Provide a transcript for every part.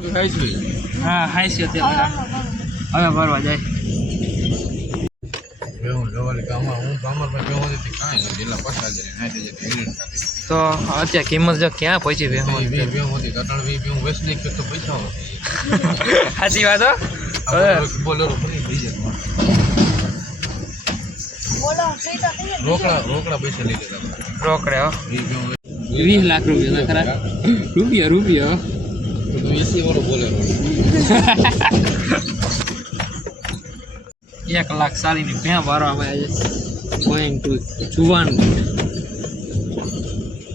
હા હાઈ છે હવે ભરવા જાય તો અત્યારે કિંમત જો ક્યાં પહોંચી સાચી વાત રોકડા પૈસા લઈ લીધા રોકડે 20 લાખ રૂપિયા ખરા રૂપિયા એસી વાળો બોલેરો 1 લાખ સાલીની ભેં ભરવામાં આવે છે ગોઈંગ ટુ જુવાન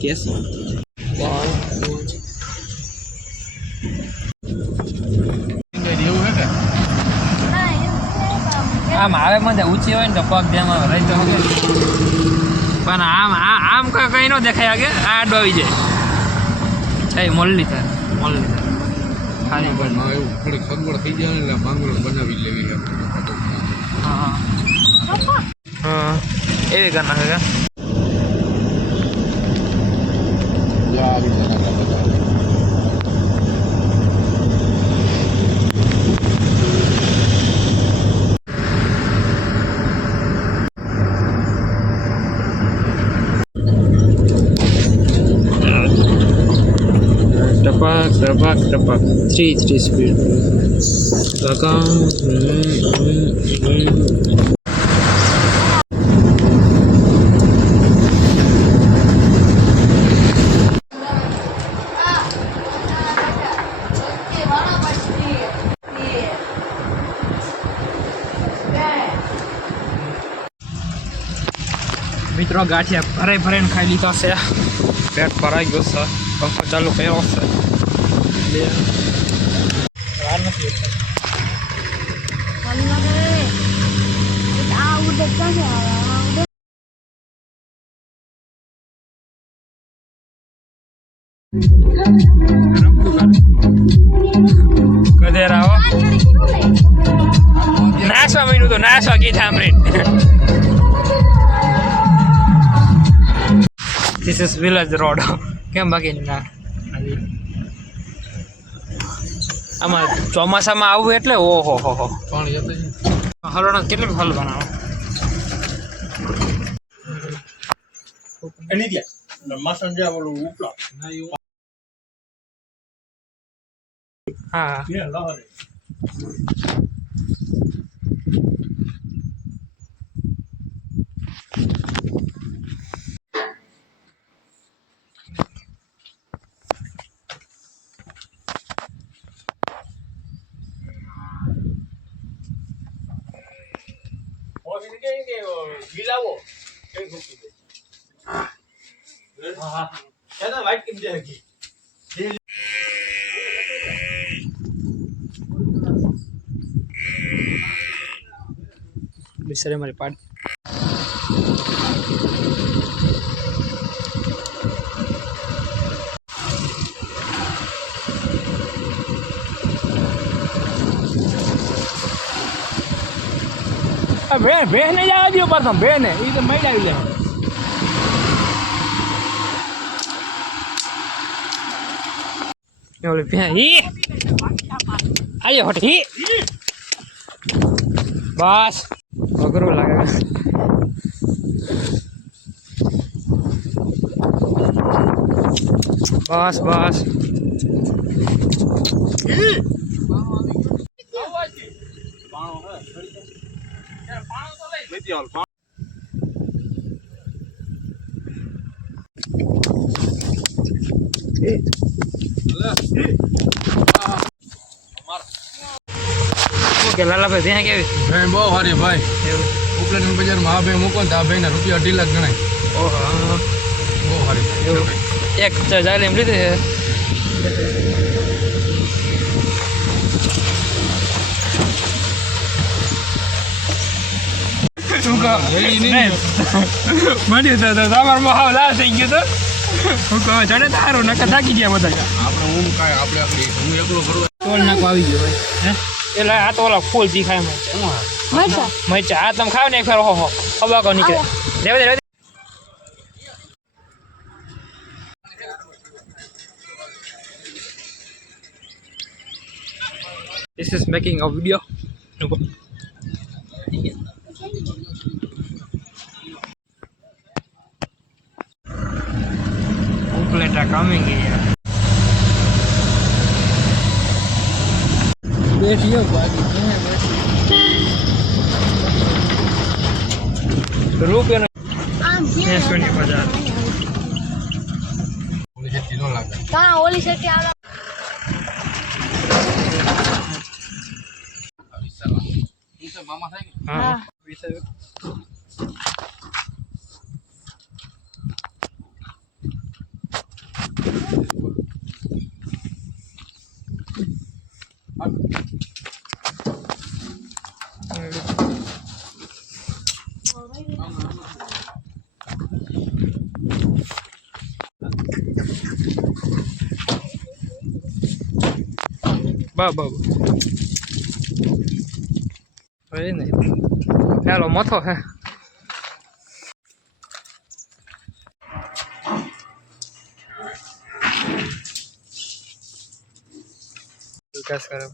કેસ આમ આવે મને ઊંચી હોય ને તો પગ જેમાં રહી તો પણ આમ કઈ ન દેખાય આગે આ આડો આવી જાય મોલ્લી થાય ખાલી એવું થોડી સગવડ થઈ જાય એટલે માંગરોળ બનાવી લેવી હા એવી કરી નાખે ટપક 3 સ્પીડ મિત્રો ગાંઠિયા ભરાઈને ખાઈ લીધા છે પેટ ભરાઈ ગયો છે પંખો ચાલુ કર્યો છે વાર નથી કદેરા આવો નાસવા મીનું તો નાસવા કીધા Amreen This is village road. કેમ બાકી ના આમાં ચોમાસામાં આવું એટલે ઓહો હો પાણી જતું હલવાનો કેટલું હલ બનાવો એની ગયા માસન જે ઓલું ઉપલા હા કે લહરે ગિલાવો કઈ ખૂટી દે હા કેના વાઈટ કેમ જાય બિસરે મારી પાડ ભેં નહીં જવા દો પ્રથમ ભેં ને એ તો મળી આવી જાય ઓલી ભેં હી આયો હટ હી બસ અઘરું લાગે બસ કે લાલાભાઈ ત્યાં કેવી ભાઈ બહુ સારી ભાઈ ઉપલેટ બજારમાં આ ભાઈ મૂકો ને તો આ ભાઈના રૂપિયા 2.5 લાખ ગણાય ઓહો બહુ સારી એવું એક જાય એમ લીધી છે શું કહો મળ્યું તો તમારમાં હાવ લાવ થઈ ગયો તો હું કહો ચડે તારું નકા થાકી ગયા બધા આપણે હું કાંઈ આપણે હું એકલો કરવા તોલ નાખો આવી ગયો ભાઈ હે એટલે આ તો ઓલા ફૂલ તીખાય મરચા આ તમે ખાવ ને એક ફેર હો હબાકો નીકળે રેવા દે This is making a video. Uplet are coming here. બેઠીઓ બાકી રૂપિયાનો 600 બજાર. ઓલી જેટલી ન લાગે હા ઓલી સેટી આલો આ વિસ્તારમાં ઈ તો મામા થાય કે હા બાબા હવે નહીં ચાલો મથો હે વિકાસ કરે